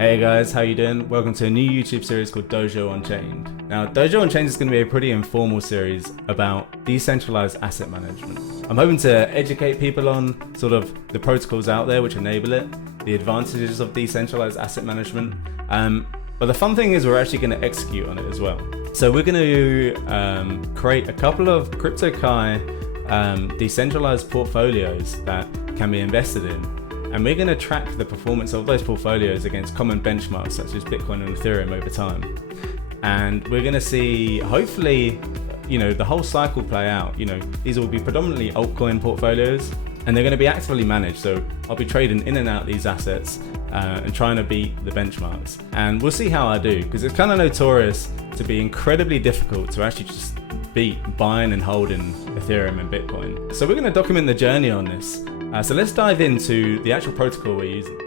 Hey guys, how you doing? Welcome to a new YouTube series called Dojo On-Chained. Now, Dojo On-Chained is going to be a pretty informal series about decentralized asset management. I'm hoping to educate people on sort of the protocols out there which enable it, the advantages of decentralized asset management, but the fun thing is we're actually going to execute on it as well. So we're going to create a couple of CryptoKai decentralized portfolios that can be invested in. And we're going to track the performance of those portfolios against common benchmarks such as Bitcoin and Ethereum over time. And we're going to see, hopefully, the whole cycle play out. These will be predominantly altcoin portfolios and they're going to be actively managed. So I'll be trading in and out these assets and trying to beat the benchmarks. And we'll see how I do, because it's kind of notorious to be incredibly difficult to actually just beat buying and holding Ethereum and Bitcoin. So we're going to document the journey on this. So let's dive into the actual protocol we're using.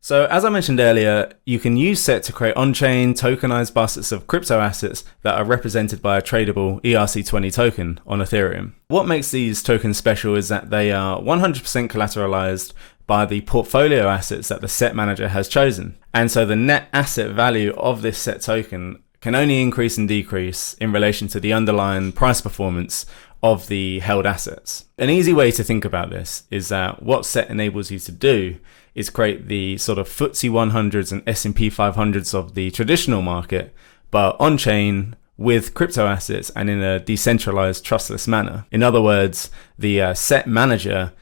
So as I mentioned earlier, you can use SET to create on-chain tokenized baskets of crypto assets that are represented by a tradable ERC20 token on Ethereum. What makes these tokens special is that they are 100% collateralized by the portfolio assets that the SET manager has chosen. And so the net asset value of this SET token can only increase and decrease in relation to the underlying price performance of the held assets. An easy way to think about this is that what SET enables you to do is create the sort of FTSE 100s and S&P 500s of the traditional market, but on-chain with crypto assets and in a decentralized, trustless manner. In other words, the SET manager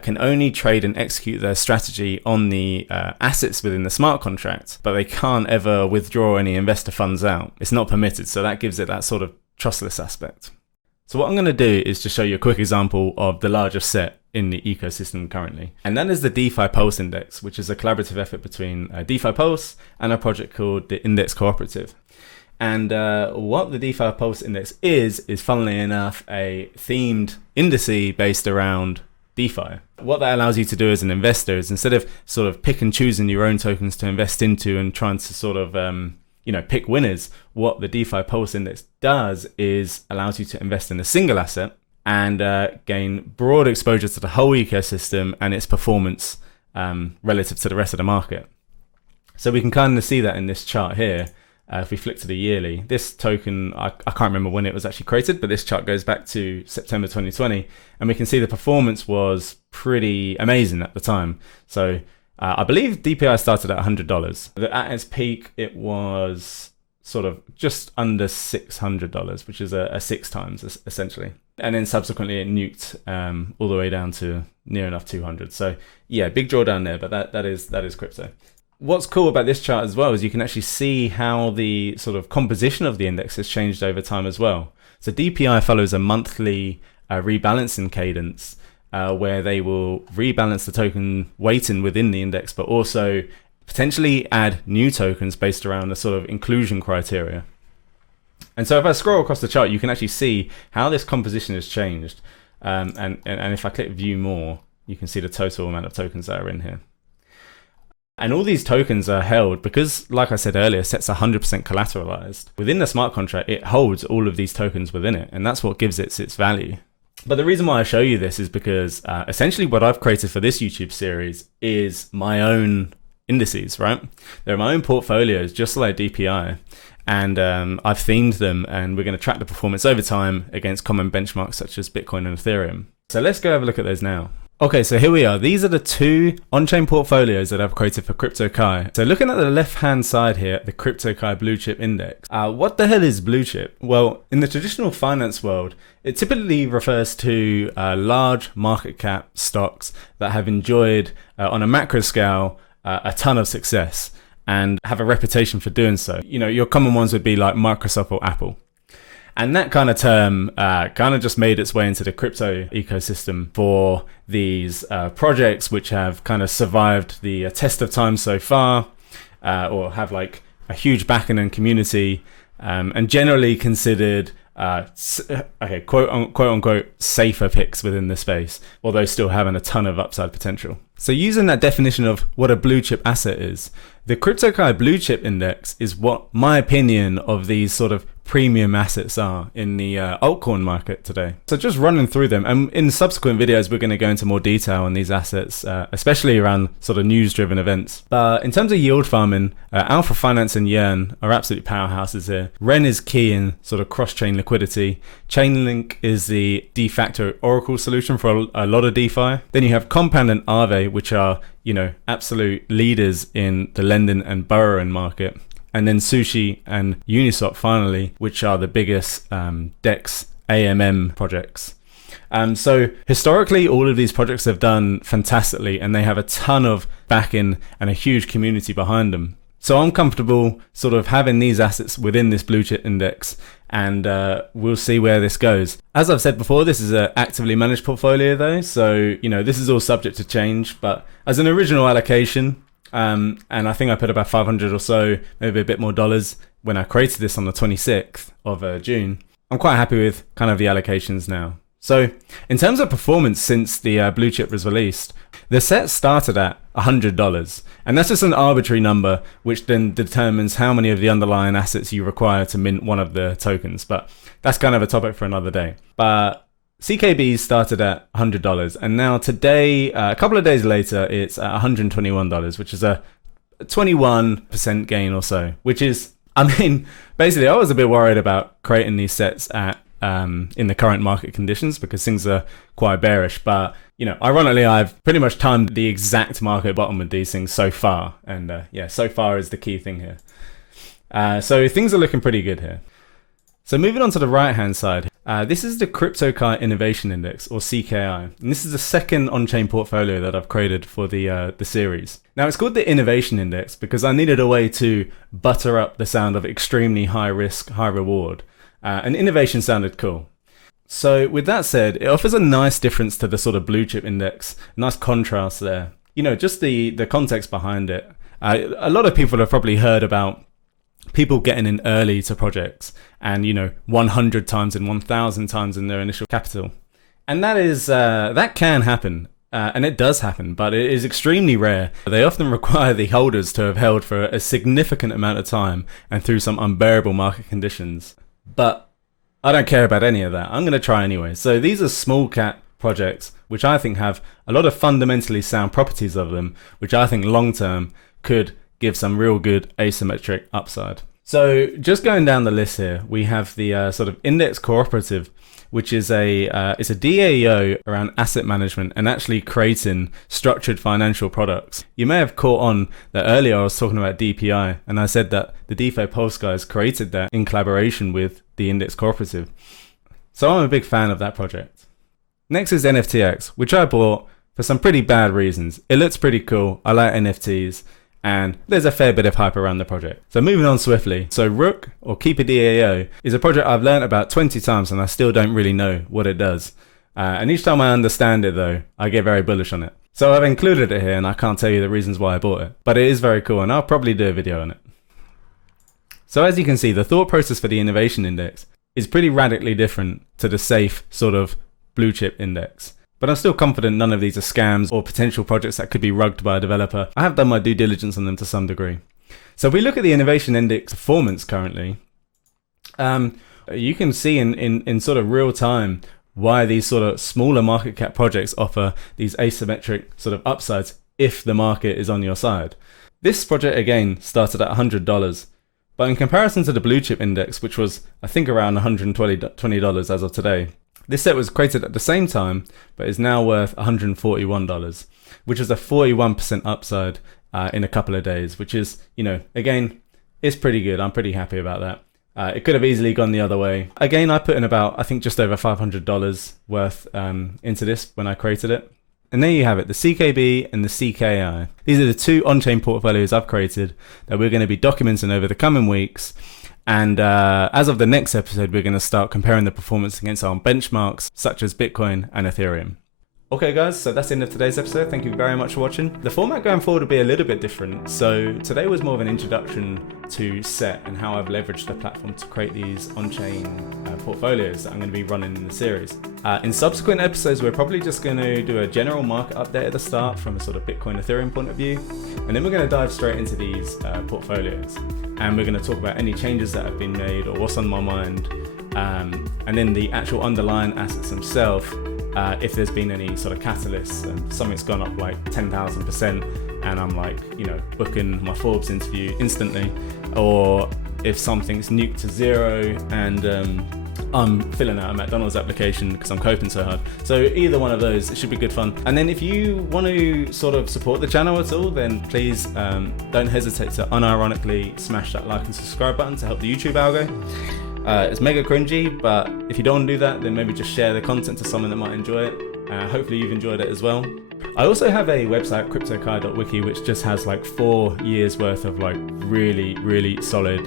can only trade and execute their strategy on the assets within the smart contract, but they can't ever withdraw any investor funds out. It's not permitted, so that gives it that sort of trustless aspect. So what I'm going to do is just show you a quick example of the largest SET in the ecosystem currently. And that is the DeFi Pulse Index, which is a collaborative effort between DeFi Pulse and a project called the Index Cooperative. And what the DeFi Pulse Index is funnily enough a themed indice based around DeFi. What that allows you to do as an investor is, instead of sort of pick and choosing your own tokens to invest into and trying to sort of pick winners, what the DeFi Pulse Index does is allows you to invest in a single asset and gain broad exposure to the whole ecosystem and its performance relative to the rest of the market. So we can kind of see that in this chart here. If we flick to the yearly, this token, I can't remember when it was actually created, but this chart goes back to September 2020, and we can see the performance was pretty amazing at the time. So I believe DPI started at $100. At its peak, it was sort of just under $600, which is a 6 times essentially. And then subsequently it nuked all the way down to near enough 200. So yeah, big drawdown there, but that is crypto. What's cool about this chart as well is you can actually see how the sort of composition of the index has changed over time as well. So DPI follows a monthly rebalancing cadence where they will rebalance the token weighting within the index, but also potentially add new tokens based around the sort of inclusion criteria. And so if I scroll across the chart, you can actually see how this composition has changed. And if I click view more, you can see the total amount of tokens that are in here. And all these tokens are held because, like I said earlier, SET's 100% collateralized. Within the smart contract, it holds all of these tokens within it, and that's what gives it its value. But the reason why I show you this is because essentially what I've created for this YouTube series is my own indices, right? They're my own portfolios, just like DPI. And I've themed them, and we're going to track the performance over time against common benchmarks such as Bitcoin and Ethereum. So let's go have a look at those now. Okay, so here we are. These are the 2 on-chain portfolios that I've created for CryptoKai. So looking at the left-hand side here, the CryptoKai Blue Chip Index. What the hell is blue chip? Well, in the traditional finance world, it typically refers to large market cap stocks that have enjoyed, on a macro scale, a ton of success and have a reputation for doing so. Your common ones would be like Microsoft or Apple. And that kind of term kind of just made its way into the crypto ecosystem for these projects which have kind of survived the test of time so far, or have like a huge backing and community, and generally considered quote unquote safer picks within the space, although still having a ton of upside potential. So using that definition of what a blue chip asset is, the CryptoKai Blue Chip Index is what my opinion of these sort of premium assets are in the altcoin market today. So just running through them, and in subsequent videos we're going to go into more detail on these assets, especially around sort of news driven events. But in terms of yield farming, Alpha Finance and Yearn are absolute powerhouses here. Ren is key in sort of cross-chain liquidity. Chainlink is the de facto Oracle solution for a lot of DeFi. Then you have Compound and Aave, which are, you know, absolute leaders in the lending and borrowing market. And then Sushi and Uniswap finally, which are the biggest DEX AMM projects. So historically, all of these projects have done fantastically, and they have a ton of backing and a huge community behind them. So I'm comfortable sort of having these assets within this blue chip index, and we'll see where this goes. As I've said before, this is an actively managed portfolio though, so you know, this is all subject to change, but as an original allocation, and I think I put about 500 or so, maybe a bit more dollars when I created this on the 26th of June. I'm quite happy with kind of the allocations now. So in terms of performance since the blue chip was released, the set started at $100, and that's just an arbitrary number which then determines how many of the underlying assets you require to mint one of the tokens, but that's kind of a topic for another day. But CKB started at $100, and now today, a couple of days later, it's at $121, which is a 21% gain or so, which is, I mean, basically I was a bit worried about creating these sets at in the current market conditions because things are quite bearish, but you know, ironically, I've pretty much timed the exact market bottom with these things so far, and yeah, so far is the key thing here. So things are looking pretty good here. So moving on to the right hand side, this is the CryptoKite Innovation Index, or CKI, and this is the second on-chain portfolio that I've created for the series. Now it's called the Innovation Index because I needed a way to butter up the sound of extremely high risk, high reward, and innovation sounded cool. So with that said, it offers a nice difference to the sort of blue chip index, nice contrast there. You know, just the context behind it. A lot of people have probably heard about people getting in early to projects and, you know, 100 times and 1,000 times in their initial capital. And that is, that can happen. And it does happen, but it is extremely rare. They often require the holders to have held for a significant amount of time and through some unbearable market conditions. But I don't care about any of that. I'm going to try anyway. So these are small cap projects, which I think have a lot of fundamentally sound properties of them, which I think long term could give some real good asymmetric upside. So just going down the list here, we have the sort of Index Cooperative, which is it's a DAO around asset management and actually creating structured financial products. You may have caught on that earlier I was talking about DPI, and I said that the DeFi Pulse guys created that in collaboration with the Index Cooperative. So I'm a big fan of that project. Next is NFTX, which I bought for some pretty bad reasons. It looks pretty cool, I like NFTs, and there's a fair bit of hype around the project. So moving on swiftly. So Rook, or Keep a DAO, is a project I've learned about 20 times and I still don't really know what it does. And each time I understand it though, I get very bullish on it. So I've included it here and I can't tell you the reasons why I bought it, but it is very cool and I'll probably do a video on it. So as you can see, the thought process for the Innovation Index is pretty radically different to the safe sort of blue chip index. But I'm still confident none of these are scams or potential projects that could be rugged by a developer. I have done my due diligence on them to some degree. So if we look at the Innovation Index performance currently, you can see in sort of real time why these sort of smaller market cap projects offer these asymmetric sort of upsides if the market is on your side. This project again started at $100, but in comparison to the blue chip index, which was I think around $120 as of today, this set was created at the same time, but is now worth $141, which is a 41% upside in a couple of days, which is, you know, again, it's pretty good. I'm pretty happy about that. It could have easily gone the other way. Again, I put in about, I think just over $500 worth into this when I created it. And there you have it, the CKB and the CKI. These are the two on-chain portfolios I've created that we're going to be documenting over the coming weeks. And as of the next episode, we're going to start comparing the performance against our benchmarks, such as Bitcoin and Ethereum. Okay guys, so that's the end of today's episode. Thank you very much for watching. The format going forward will be a little bit different. So today was more of an introduction to Set and how I've leveraged the platform to create these on-chain portfolios that I'm going to be running in the series. In subsequent episodes, we're probably just going to do a general market update at the start from a sort of Bitcoin Ethereum point of view. And then we're going to dive straight into these portfolios. And we're going to talk about any changes that have been made or what's on my mind. And then the actual underlying assets themselves. If there's been any sort of catalysts and something's gone up like 10,000% and I'm like, booking my Forbes interview instantly, or if something's nuked to zero and I'm filling out a McDonald's application because I'm coping so hard. So either one of those, it should be good fun. And then if you want to sort of support the channel at all, then please don't hesitate to unironically smash that like and subscribe button to help the YouTube algo. It's mega cringy, but if you don't want to do that, then maybe just share the content to someone that might enjoy it. Hopefully you've enjoyed it as well. I also have a website, cryptokai.wiki, which just has like 4 years worth of like really solid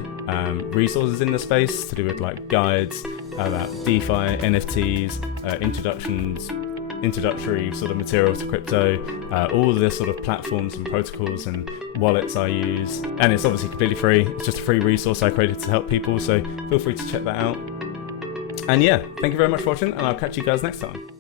resources in the space to do with like guides about DeFi, NFTs, introductory sort of material to crypto, all of the sort of platforms and protocols and wallets I use, and it's obviously completely free. It's just a free resource I created to help people, so feel free to check that out. And yeah, thank you very much for watching, and I'll catch you guys next time.